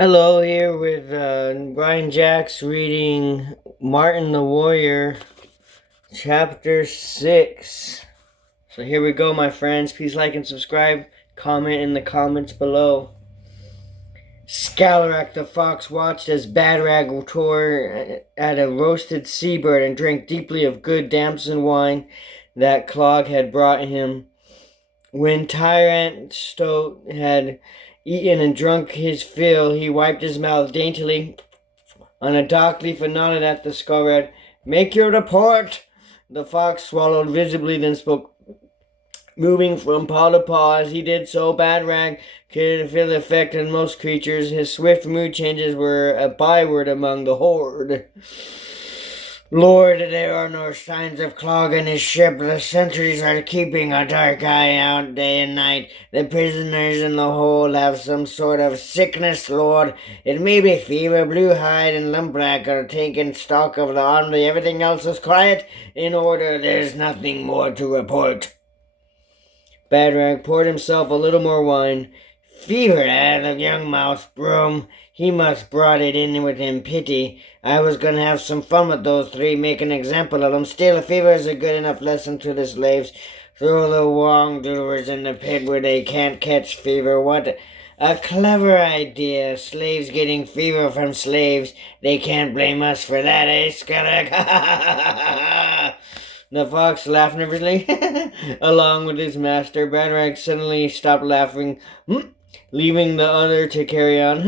Hello, here with Brian Jacques reading Martin the Warrior, Chapter 6. So here we go, my friends. Please like and subscribe. Comment in the comments below. Scalarak the fox watched as Badrag tore at a roasted seabird and drank deeply of good damson wine that Clog had brought him. When Tyrant Stoat had eaten and drunk his fill, he wiped his mouth daintily on a dock leaf and nodded at the skull red. "Make your report!" The fox swallowed visibly, then spoke, moving from paw to paw. As he did so, Badrag could feel the effect on most creatures. His swift mood changes were a byword among the horde. "Lord, there are no signs of Clog and his ship. The sentries are keeping a dark eye out day and night. The prisoners in the hold have some sort of sickness, Lord. It may be fever. Blue Hide and Lumpback are taking stock of the army. Everything else is quiet. In order, there's nothing more to report." Badrag poured himself a little more wine. "Fever, the young mouse broom. He must brought it in with him. Pity. I was gonna have some fun with those three, make an example of them. Still, a fever is a good enough lesson to the slaves. Throw the wrongdoers in the pit where they can't catch fever. What a clever idea. Slaves getting fever from slaves. They can't blame us for that, eh, Skellig?" The fox laughed nervously, along with his master. Badrag suddenly stopped laughing, leaving the other to carry on.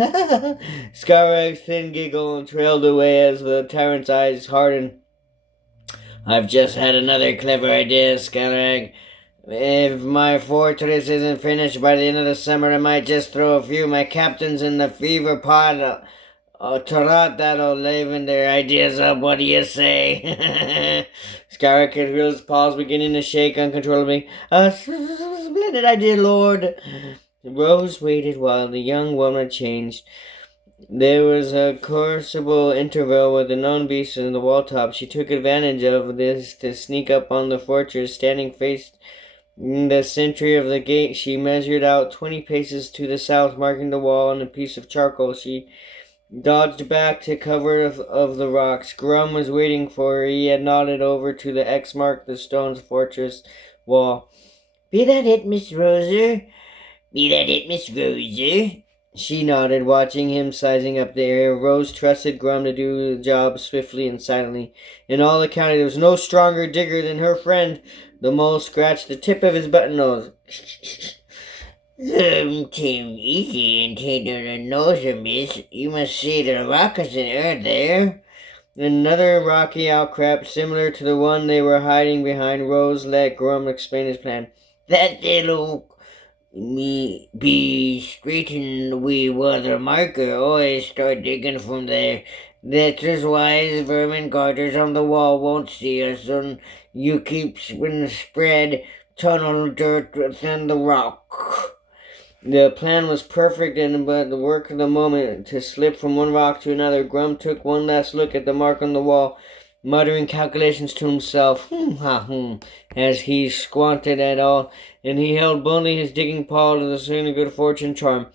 Skyragg's thin giggle trailed away as the tyrant's eyes hardened. "I've just had another clever idea, Skylarag. If my fortress isn't finished by the end of the summer, I might just throw a few of my captains in the fever pot. Tarat, that'll liven their ideas up. What do you say?" Skyrack could feel his paws beginning to shake uncontrollably. "A splendid idea, Lord." Rose waited while the young woman changed. There was a considerable interval with the known beast in the wall top. She took advantage of this to sneak up on the fortress. Standing facing the sentry of the gate, she measured out 20 paces to the south, marking the wall on a piece of charcoal. She dodged back to cover of the rocks. Grum was waiting for her. He had nodded over to the X marked the stone's fortress wall. "Be that it, Miss Roser?" "Be that it, Miss Roser?" She nodded, watching him sizing up the area. Rose trusted Grum to do the job swiftly and silently. In all the county, there was no stronger digger than her friend. The mole scratched the tip of his button nose. "Something easy and tender the nose, miss. You must see the rockets in earth there." Another rocky outcrop, similar to the one they were hiding behind. Rose let Grum explain his plan. "That little me be straighten we weather marker. Always start digging from there. That's as wise vermin guarders on the wall won't see us, and you keep spread tunnel dirt within the rock." The plan was perfect, and but the work of the moment to slip from one rock to another. Grum took one last look at the mark on the wall, muttering calculations to himself, as he squinted at all, and he held bluntly his digging paw to the sign of good fortune charm.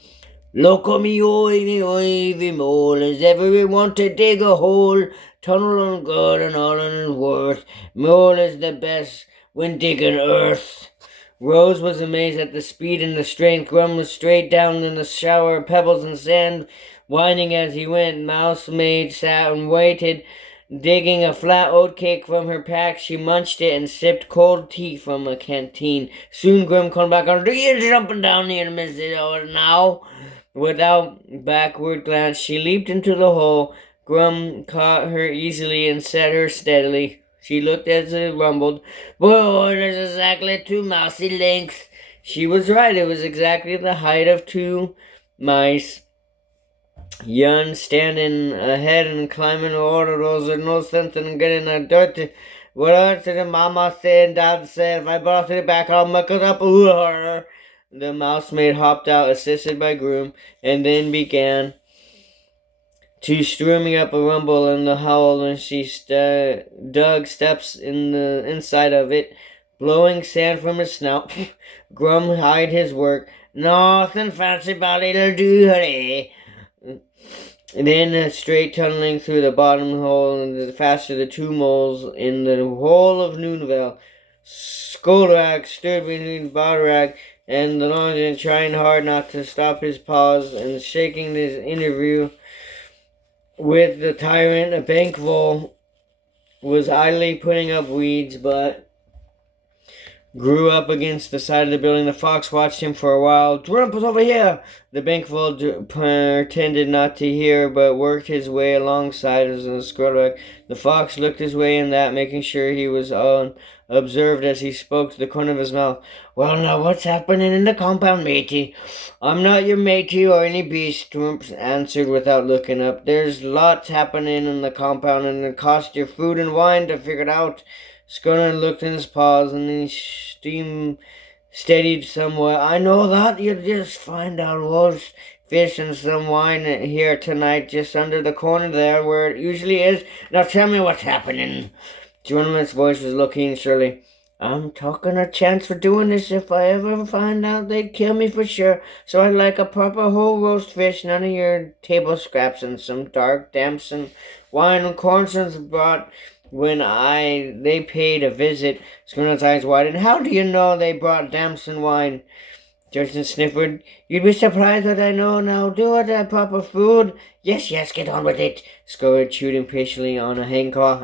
"Loco me ivy mole, is ever want to dig a hole? Tunnel and good and all in his worth. Mole is the best when digging earth." Rose was amazed at the speed and the strength. Grum was straight down in the shower of pebbles and sand, whining as he went. Mouse Maid sat and waited, digging a flat oat cake from her pack. She munched it and sipped cold tea from a canteen. Soon Grum called back on, "Do you jumping down here, Miss now?" Without backward glance, she leaped into the hole. Grum caught her easily and set her steadily. She looked as it rumbled. "Whoa, there's exactly 2 mousy lengths." She was right. It was exactly the height of 2 mice. Yun standing ahead and climbing over those are no sense in getting a dirt. What did Mama say and Dad said? If I brought it back, I'll muck it up. The mousemaid hopped out, assisted by Groom, and then began to streaming up a rumble in the howl, and she dug steps in the inside of it, blowing sand from his snout. Grum eyed his work. "Nothing fancy about it'll do, hurry." And then straight tunneling through the bottom hole, and faster the two moles in the whole of Noonville. Skolrak stood between Bodrak and the Longin, trying hard not to stop his paws and shaking his interview with the tyrant. A bankroll was idly putting up weeds, but grew up against the side of the building. The fox watched him for a while. Drumpus over here! The bankroll pretended not to hear, but worked his way alongside as a squirrel. The fox looked his way in that, making sure he was unobserved as he spoke to the corner of his mouth. Well, now, what's happening in the compound, matey? I'm not your matey or any beast, Drumps answered without looking up. There's lots happening in the compound, and it costs you food and wine to figure it out. Skunner looked in his paws, and he steadied somewhat. I know that. You just find out roast fish and some wine here tonight, just under the corner there, where it usually is. Now tell me what's happening. Jonathan's voice was looking surely. I'm talking a chance for doing this. If I ever find out, they'd kill me for sure. So I'd like a proper whole roast fish, none of your table scraps, and some dark damson wine and cornsons brought when they paid a visit. Schooner's eyes widened. How do you know they brought damson wine? Justin sniffed. You'd be surprised what I know now. Do it, proper food. Yes, get on with it. Schooner chewed impatiently on a handclaw.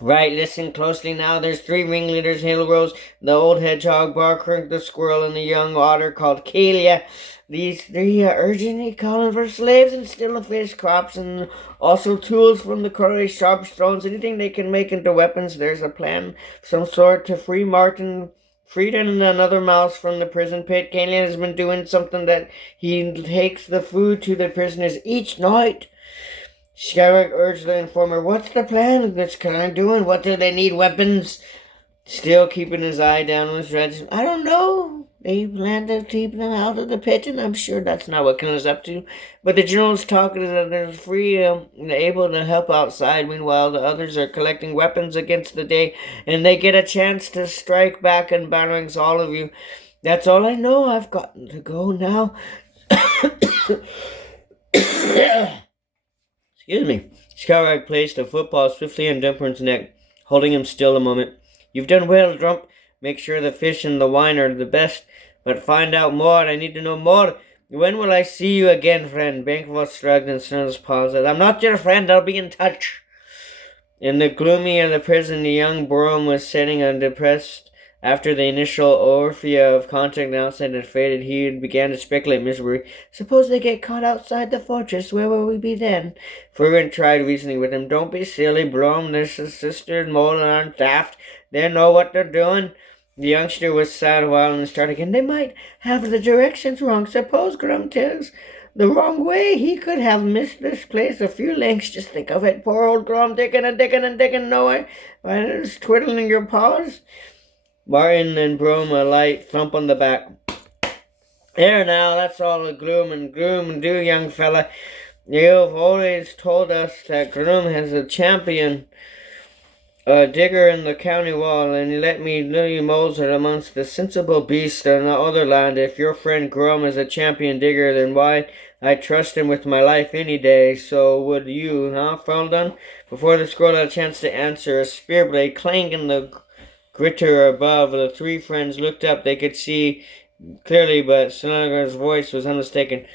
Right, listen closely now. There's 3 ringleaders, Hillrose, the old hedgehog, Barker, the squirrel, and the young otter called Kalia. These 3 are urgently calling for slaves and steal the fish crops, and also tools from the quarry, sharp stones, anything they can make into weapons. There's a plan of some sort to free Martin Frieden and another mouse from the prison pit. Kalia has been doing something that he takes the food to the prisoners each night. Scarrick urged the informer, what's the plan this kind doing? What do they need? Weapons? Still keeping his eye down on his strategy. I don't know. They plan to keep them out of the pit, and I'm sure that's not what Killen's up to. But the general's talking that they're free and able to help outside. Meanwhile, the others are collecting weapons against the day, and they get a chance to strike back and battering all of you. That's all I know. I've got to go now. Excuse me. Scarrag placed a football swiftly on Dumper's neck, holding him still a moment. You've done well, Drump. Make sure the fish and the wine are the best, but find out more. I need to know more. When will I see you again, friend? Bankroll shrugged and snarled his paws. I'm not your friend. I'll be in touch. In the gloomy of the prison, the young Brougham was sitting undepressed. After the initial euphoria of contact outside had faded, he began to speculate miserably. Suppose they get caught outside the fortress, where will we be then? Fervent tried reasoning with him. Don't be silly, Brougham. This is Sister Mole aren't daft. They know what they're doing. The youngster was sad a while and started again. They might have the directions wrong. Suppose Grum tells the wrong way. He could have missed this place a few lengths. Just think of it. Poor old Grum digging and digging and digging nowhere. Why, it's twiddling your paws. Martin and Broom a light thump on the back. There now, that's all the gloom and do, young fella. You've always told us that Groom has a champion, a digger in the county wall, and you let me know you moles are amongst the sensible beasts in the other land. If your friend Grum is a champion digger, then why, I trust him with my life any day. So would you, huh, Feldon? Before the squirrel had a chance to answer, a spear blade clanged in the gritter above. The 3 friends looked up. They could see clearly, but Snugger's voice was unmistakable.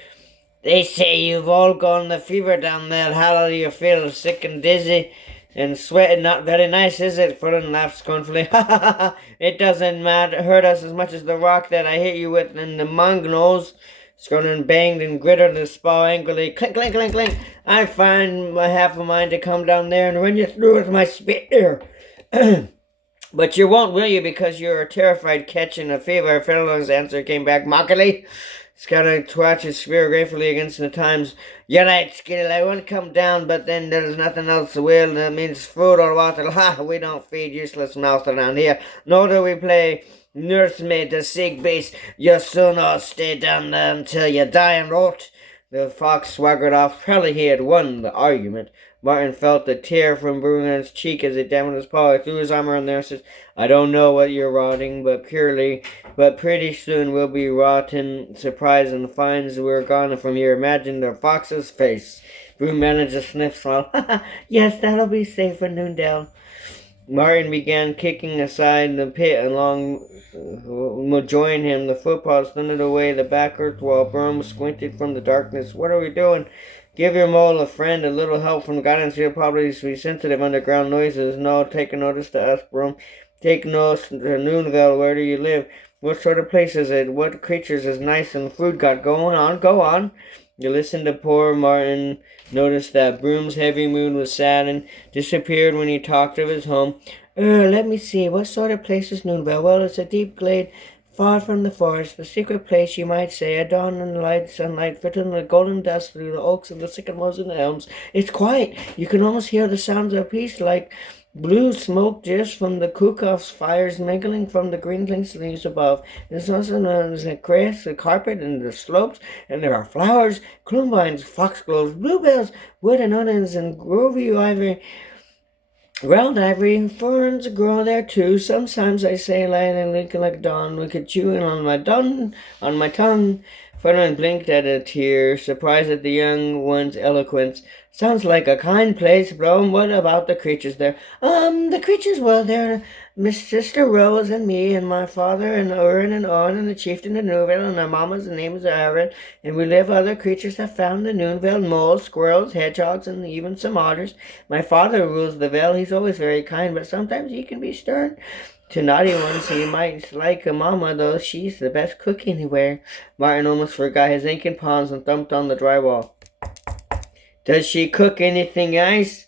They say you've all gone the fever down there. How do you feel? Sick and dizzy and sweating? Not very nice, is it? Furlan laughed scornfully. Ha ha ha! It doesn't hurt us as much as the rock that I hit you with in the mongnose. Scornon banged and gritted the spar angrily. Clink, clink, clink, clink. I find my half a mind to come down there and run you through with my spear. But you won't, will you, because you're terrified catching a fever? Fenelon's answer came back mockingly. Scouting twatched his spear gratefully against the times. You're right, Skill, I won't come down, but then there's nothing else to will. That means food or water. Ha, we don't feed useless mouths around here. Nor do we play nursemaid to sick beast. You soon all stay down there until you die and rot. The fox swaggered off. Probably he had won the argument. Martin felt the tear from Bruno's cheek as he dampened his paw. He threw his arm around there and says, I don't know what you're rotting, but pretty soon we'll be rotten surprise and finds we're gone from here. Imagine the fox's face. Bruno managed a sniff smile. Yes, that'll be safe for Noondale. Martin began kicking aside the pit along join him. The footpaths thundered away the back earth while Brum squinted from the darkness. What are we doing? Give your mole a friend, a little help from guidance. He'll probably be sensitive underground noises. No, take a notice to us, Brum. Take notice to Noonville. Where do you live? What sort of place is it? What creatures is nice and food got? Go on. You listened to poor Martin. Noticed that Broom's heavy mood was sad and disappeared when he talked of his home. Let me see. What sort of place is Noonville? Well, it's a deep glade far from the forest. The secret place, you might say. A dawn and light sunlight filtering the golden dust through the oaks and the sycamores and the elms. It's quiet. You can almost hear the sounds of peace, like blue smoke just from the cook-off's fires mingling from the green leaves above. There's also a grass, a carpet, and the slopes, and there are flowers, columbines, foxgloves, bluebells, wood and onions, and groovy ivory. Round ivory ferns grow there too. Sometimes I say lying and looking like dawn. Look at you and on my tongue. Ferdinand blinked at a tear, surprised at the young one's eloquence. Sounds like a kind place, Brom. What about the creatures there? The creatures, well, they're Miss Sister Rose and me and my father and Urin and On and the chieftain of Noonville and our mama's name is Aaron, and we live other creatures have found in Noonville, moles, squirrels, hedgehogs, and even some otters. My father rules the vale. He's always very kind, but sometimes he can be stern. To naughty ones, he might like a mama, though she's the best cook anywhere. Martin almost forgot his ink and palms and thumped on the drywall. Does she cook anything nice?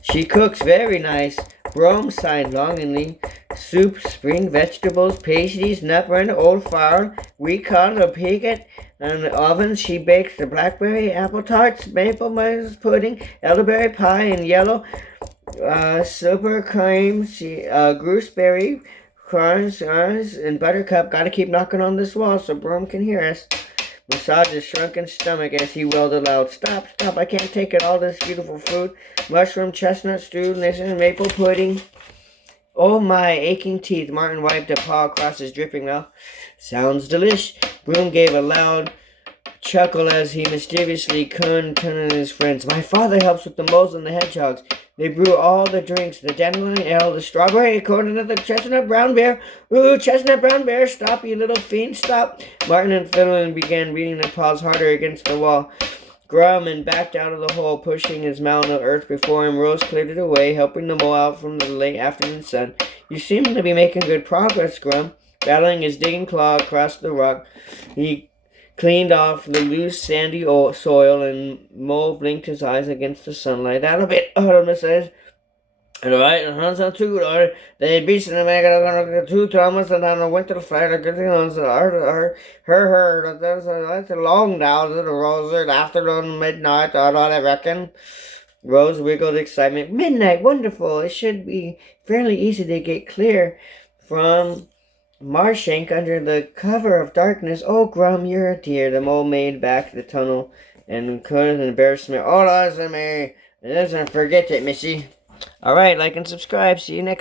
She cooks very nice. Brom sighed longingly. Soup, spring vegetables, pasties, nut bread, old fowl, wheat cod, a piglet, and the oven. She bakes the blackberry apple tarts, maple maize pudding, elderberry pie, and yellow super cream, gooseberry, crunch, and buttercup. Gotta keep knocking on this wall so Brom can hear us. Massaged his shrunken stomach as he wailed aloud. Stop, I can't take it, all this beautiful food. Mushroom, chestnut stew, and maple pudding. Oh, my aching teeth. Martin wiped a paw across his dripping mouth. Sounds delish. Broom gave a loud chuckle as he mischievously turned to his friends. My father helps with the moles and the hedgehogs. They brew all the drinks, the dandelion ale, the strawberry acorn, and the chestnut brown bear. Ooh, chestnut brown bear, stop, you little fiend, stop. Martin and Fiddlin began beating their paws harder against the wall. Grumman backed out of the hole, pushing his mountain of earth before him. Rose cleared it away, helping the mole out from the late afternoon sun. You seem to be making good progress, Grum. Battling his digging claw across the rock, he cleaned off the loose sandy soil, and Mole blinked his eyes against the sunlight. That'll be Artemis says. And right, and hands on two, or they beats in the mega two Thomas and on the winter flight, good things her, that's a long now, the Rose, afternoon, midnight, I reckon. Rose wiggled excitement. Midnight, wonderful. It should be fairly easy to get clear from Marshank under the cover of darkness. Oh, Grum, you're a dear. The mole made back the tunnel and couldn't embarrassment. Oh, listen, Mary. Listen, forget it, missy. Alright, like and subscribe. See you next